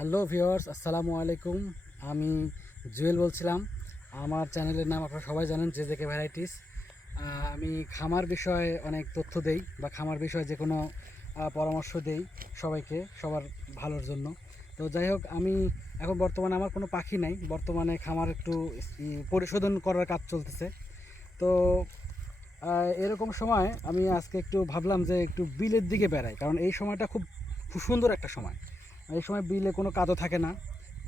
Hello viewers, আসসালামু আলাইকুম। আমি জুয়েল বলছিলাম। আমার চ্যানেলের নাম আপনারা সবাই জানেন, জেজেকে ভ্যারাইটিস। আমি খামার বিষয়ে অনেক তথ্য দেই বা খামার বিষয়ে যে কোনো পরামর্শ দেই সবাইকে, সবার ভালোর জন্য। তো যাই হোক, আমি এখন বর্তমানে আমার কোনো পাখি নাই, বর্তমানে খামার একটু পরিশোধন করার কাজ চলতেছে। তো এরকম সময় আমি আজকে একটু ভাবলাম যে একটু বিলের দিকে বেড়াই, কারণ এই সময়টা খুব খুব সুন্দর একটা সময়। এই সময় বিলে কোনো কাদও থাকে না,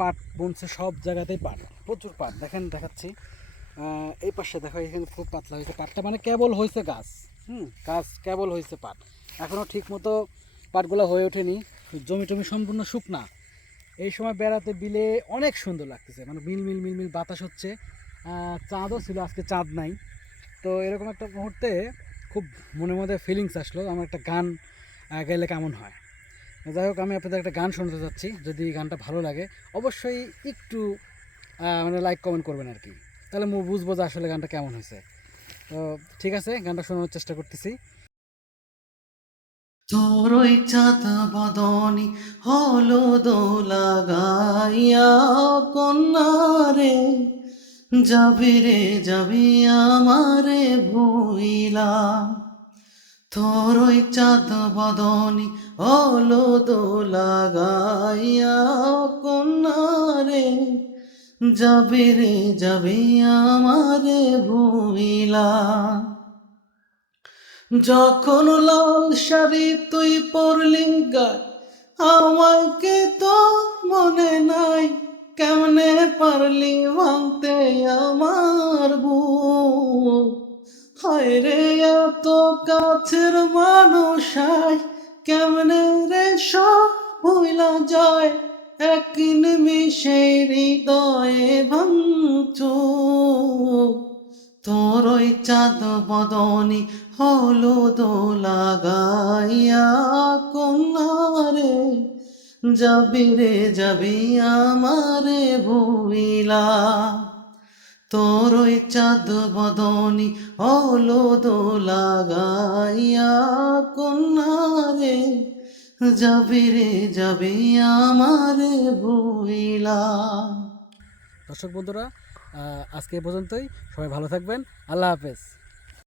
পাট বুনছে, সব জায়গাতেই পাট, প্রচুর পাট। দেখেন, দেখাচ্ছি। এই পাশে দেখো, এখানে খুব পাতলা হয়েছে পাটটা, মানে কেবল হয়েছে গাছ। গাছ কেবল হয়েছে পাট, এখনও ঠিক মতো পাটগুলো হয়ে ওঠেনি। জমি টমি সম্পূর্ণ শুকনা। এই সময় বেড়াতে বিলে অনেক সুন্দর লাগতেছে, মানে মিল মিল মিল মিল বাতাস হচ্ছে। চাঁদও ছিল, আজকে চাঁদ নাই। তো এরকম একটা মুহূর্তে খুব মনের মধ্যে ফিলিংস আসলো, আমার একটা গান গেলে কেমন হয়। যাই হোক, আমি আপনাদের একটা গান শুনতে চাচ্ছি। যদি গানটা ভালো লাগে অবশ্যই একটু মানে লাইক কমেন্ট করবেন আর কি, তাহলে বুঝবো যে আসলে গানটা কেমন হয়েছে। তো ঠিক আছে, গানটা শোনানোর চেষ্টা করতেছি। তোর ওই চাঁদ বদনি হলো দোলা গাইয়া কন্যারে যাবি রে যাবি আমারে ভুইলা। তোর ওই চাঁদ বদনি হলো দোলা গাইয়া কন্যারে যাবি রে যাবি আমারে ভুইলা। যখন লাল শাড়ি তুই পরলি গায় আমাকে তো মনে নাই, কেমনে পারলি ভাঙতে আমার বুক। হায় রে এত কাছের মানুষ আয় কেমনে রে সব ভুইলা যায়, এক নিমিষে হৃদয়ে ভাঙচুর। তোর ওই চাঁদ বদনি হলো দোলা গাইয়া কন্যারে যাবি রে যাবি আমারে ভুইলা। তোর ওই চাঁদ বদনি হলো দোলা গাইয়া কন্যারে যাবি রে যাবি আমারে ভুইলা। দর্শক বন্ধুরা, আজকে এ পর্যন্তই। সবাই ভালো থাকবেন। আল্লাহ হাফেজ।